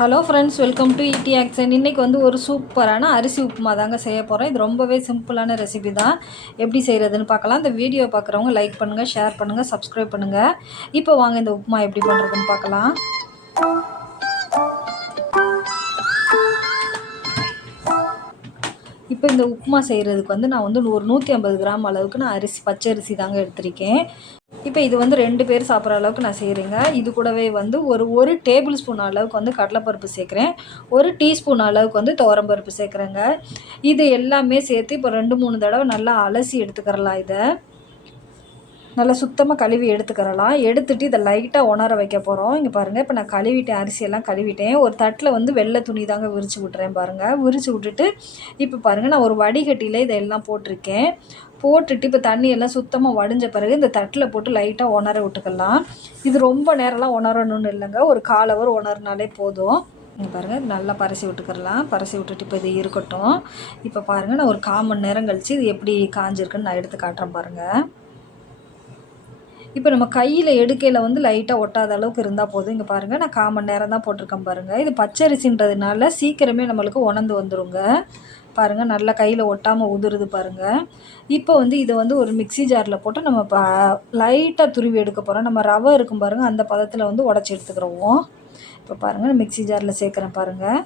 Hello friends, welcome to ED action. இன்றைக்கி வந்து ஒரு சூப்பரான அரிசி உப்புமா தாங்க செய்ய போகிறோம். இது ரொம்பவே சிம்பிளான ரெசிபி தான். எப்படி செய்கிறதுன்னு பார்க்கலாம். இந்த வீடியோ பார்க்குறவங்க லைக் பண்ணுங்கள், ஷேர் பண்ணுங்கள், சப்ஸ்கிரைப் பண்ணுங்கள். இப்போ வாங்க இந்த உப்புமா எப்படி பண்ணுறதுன்னு பார்க்கலாம். இப்போ இந்த உப்புமா செய்கிறதுக்கு வந்து நான் வந்து ஒரு 150 கிராம் அளவுக்கு நான் பச்சரிசி தாங்க எடுத்திருக்கேன். இப்போ இது வந்து 2 பேர் சாப்பிட்ற அளவுக்கு நான் செய்கிறேங்க. இது கூடவே வந்து ஒரு டேபிள் ஸ்பூன் அளவுக்கு வந்து கடலைப்பருப்பு சேர்க்குறேன். 1 டீஸ்பூன் அளவுக்கு வந்து துவரம்பருப்பு சேர்க்குறேங்க. இது எல்லாமே சேர்த்து இப்போ 2-3 தடவை நல்லா அலசி எடுத்துக்கிறலாம். இதை நல்லா சுத்தமாக கழுவி எடுத்துக்கிறலாம். எடுத்துகிட்டு இதை லைட்டாக உணர வைக்க போகிறோம். இங்கே பாருங்கள், இப்போ நான் கழுவிட்டேன், அரிசியெல்லாம் கழுவிட்டேன். ஒரு தட்டில் வந்து வெள்ளை துணி தாங்க விரித்து விட்டுறேன் பாருங்கள். விரித்து விட்டுட்டு இப்போ பாருங்கள், நான் ஒரு வடிகட்டியில் இதெல்லாம் போட்டிருக்கேன். போட்டுட்டு இப்போ தண்ணியெல்லாம் சுத்தமாக வடிஞ்ச பிறகு இந்த தட்டில் போட்டு லைட்டாக உணர விட்டுக்கலாம். இது ரொம்ப நேரம்லாம் உணரணும்னு இல்லைங்க, ஒரு 1/4 ஹவர் உணர்னாலே போதும். இங்கே பாருங்கள், நல்லா பரசி விட்டுக்கிறலாம். பரசி விட்டுட்டு இப்போ இது இருக்கட்டும். இப்போ பாருங்கள், நான் ஒரு 1/4 மணி நேரம் கழித்து இது எப்படி காஞ்சிருக்குன்னு நான் எடுத்து காட்டுறேன் பாருங்கள். இப்போ நம்ம கையில் எடுக்கையில் வந்து லைட்டாக ஒட்டாத அளவுக்கு இருந்தால் போதும். இங்கே பாருங்கள், நான் 1/4 மணி நேரம் தான் போட்டிருக்கேன் பாருங்கள். இது பச்சரிசின்றதுனால சீக்கிரமே நம்மளுக்கு உணர்ந்து வந்துடுங்க. பாருங்கள், நல்லா கையில் ஒட்டாமல் உதிருது பாருங்கள். இப்போ வந்து இதை வந்து ஒரு மிக்ஸி ஜாரில் போட்டு நம்ம லைட்டாக துருவி எடுக்க போகிறோம். நம்ம ரவை இருக்கும் பாருங்கள், அந்த பதத்தில் வந்து உடச்சி எடுத்துக்கிறோம். இப்போ பாருங்கள், மிக்ஸி ஜாரில் சேர்க்குறேன் பாருங்கள்.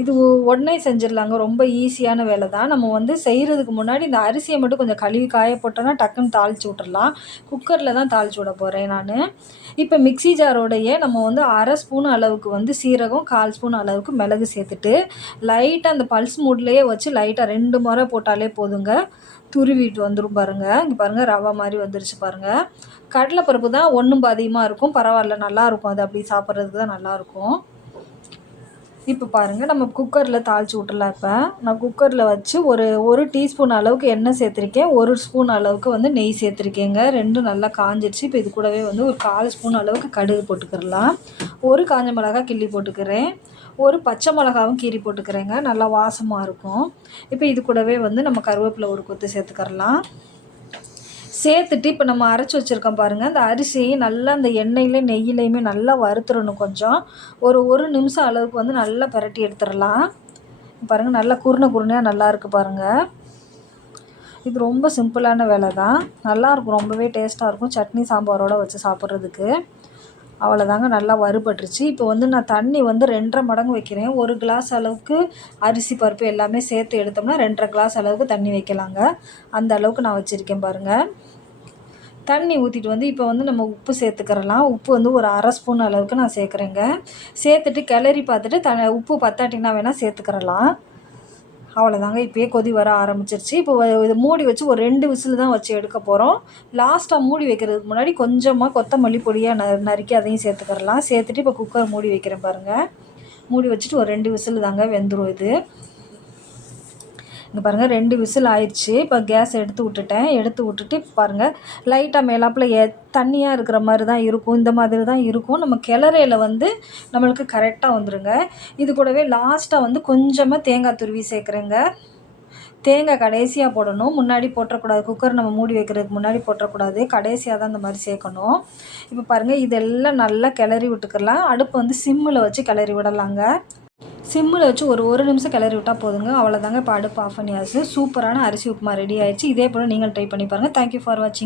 இது உடனே செஞ்சிடலாங்க, ரொம்ப ஈஸியான வேலை தான். நம்ம வந்து செய்கிறதுக்கு முன்னாடி இந்த அரிசியை மட்டும் கொஞ்சம் கழுவி காய போட்டோன்னா டக்குன்னு தாளித்து விட்டுறலாம். குக்கரில் தான் தாளித்து விட போகிறேன் நான். இப்போ மிக்ஸி ஜாரோடையே நம்ம வந்து 1/2 ஸ்பூன் அளவுக்கு வந்து சீரகம், 1/4 ஸ்பூன் அளவுக்கு மிளகு சேர்த்துட்டு லைட்டாக அந்த பல்ஸ் மூட்லேயே வச்சு லைட்டாக 2 முறை போட்டாலே போதுங்க, துருவிட்டு வந்துடும் பாருங்கள். இங்கே பாருங்கள், ரவை மாதிரி வந்துருச்சு பாருங்கள். கடலைப்பருப்பு தான் ஒன்றும் பாதியமாக இருக்கும், பரவாயில்ல, நல்லாயிருக்கும். அது அப்படி சாப்பிட்றதுக்கு தான் நல்லாயிருக்கும். இப்போ பாருங்கள், நம்ம குக்கரில் தாளித்து விட்டுலாம். இப்போ நான் குக்கரில் வச்சு ஒரு டீஸ்பூன் அளவுக்கு எண்ணெய் சேர்த்துருக்கேன். 1 ஸ்பூன் அளவுக்கு வந்து நெய் சேர்த்துருக்கேங்க. 2 நல்லா காஞ்சிடுச்சு. இப்போ இது கூடவே வந்து ஒரு 1/4 ஸ்பூன் அளவுக்கு கடுகு போட்டுக்கிறலாம். 1 காஞ்ச மிளகாய் கிள்ளி போட்டுக்கிறேன். 1 பச்சை மிளகாவும் கீறி போட்டுக்கிறேங்க, நல்லா வாசமாக இருக்கும். இப்போ இது கூடவே வந்து நம்ம கருவேப்பிலை ஒரு கொத்து சேர்த்துக்கிறலாம். சேர்த்துட்டு இப்போ நம்ம அரைச்சி வச்சுருக்கோம் பாருங்கள், அந்த அரிசியை நல்லா அந்த எண்ணெயிலே நெய்யிலையுமே நல்லா வறுத்துடணும். கொஞ்சம் ஒரு நிமிஷம் அளவுக்கு வந்து நல்லா பரட்டி எடுத்துடலாம். பாருங்கள், நல்லா குருணையாக நல்லா இருக்குது பாருங்கள். இது ரொம்ப சிம்பிளான வேலை தான், நல்லாயிருக்கும், ரொம்பவே டேஸ்ட்டாக இருக்கும். சட்னி சாம்பாரோடு வச்சு சாப்பிட்றதுக்கு. அவ்வளோதாங்க, நல்லா வறுபட்டுருச்சு. இப்போ வந்து நான் தண்ணி வந்து 2.5 மடங்கு வைக்கிறேன். 1 கிளாஸ் அளவுக்கு அரிசி பருப்பு எல்லாமே சேர்த்து எடுத்தோம்னா 2.5 கிளாஸ் அளவுக்கு தண்ணி வைக்கலாங்க. அந்த அளவுக்கு நான் வச்சுருக்கேன் பாருங்கள். தண்ணி ஊற்றிட்டு வந்து இப்போ வந்து நம்ம உப்பு சேர்த்துக்கிறலாம். உப்பு வந்து ஒரு 1/2 ஸ்பூன் அளவுக்கு நான் சேர்க்குறேங்க. சேர்த்துட்டு கிளறி பார்த்துட்டு உப்பு பத்தாட்டினா வேணால் சேர்த்துக்கிறலாம். அவ்வளோதாங்க, இப்போயே கொதி வர ஆரம்பிச்சிருச்சு. இப்போ இதை மூடி வச்சு ஒரு 2 விசில் தான் வச்சு எடுக்க போகிறோம். லாஸ்ட்டாக மூடி வைக்கிறதுக்கு முன்னாடி கொஞ்சமாக கொத்தமல்லி பொடியாக நறுக்கி அதையும் சேர்த்துக்கிறலாம். சேர்த்துட்டு இப்போ குக்கர் மூடி வைக்கிறேன் பாருங்கள். மூடி வச்சுட்டு ஒரு 2 விசில் தாங்க வெந்துடும் இது. இங்கே பாருங்கள், 2 விசில் ஆயிடுச்சு. இப்போ கேஸ் எடுத்து விட்டுட்டு பாருங்கள், லைட்டாக மேலாப்பில் தண்ணியாக இருக்கிற மாதிரி தான் இருக்கும். இந்த மாதிரி தான் இருக்கும். நம்ம கிளறையில் வந்து நம்மளுக்கு கரெக்டாக வந்துடுங்க. இது கூடவே லாஸ்ட்டாக வந்து கொஞ்சமாக தேங்காய் துருவி சேர்க்குறேங்க. தேங்காய் கடைசியாக போடணும், முன்னாடி போட்டக்கூடாது. குக்கர் நம்ம மூடி வைக்கிறதுக்கு முன்னாடி போட்டக்கூடாது, கடைசியாக தான் இந்த மாதிரி சேர்க்கணும். இப்போ பாருங்கள், இதெல்லாம் நல்லா கிளறி விட்டுக்கலாம். அடுப்பு வந்து சிம்மில் வச்சு கிளறி விடலாங்க. சிம்மில் வச்சு ஒரு நிமிஷம் கிளறி விட்டால் போதுங்க. அவ்வளோதாங்க, இப்போ அடுப்பு ஆஃப் பண்ணியாச்சு. சூப்பரான அரிசி உப்புமா ரெடி ஆயிடுச்சு. இதே போல் நீங்கள் ட்ரை பண்ணி பாருங்கள். தேங்க்யூ ஃபார் வாட்சிங்.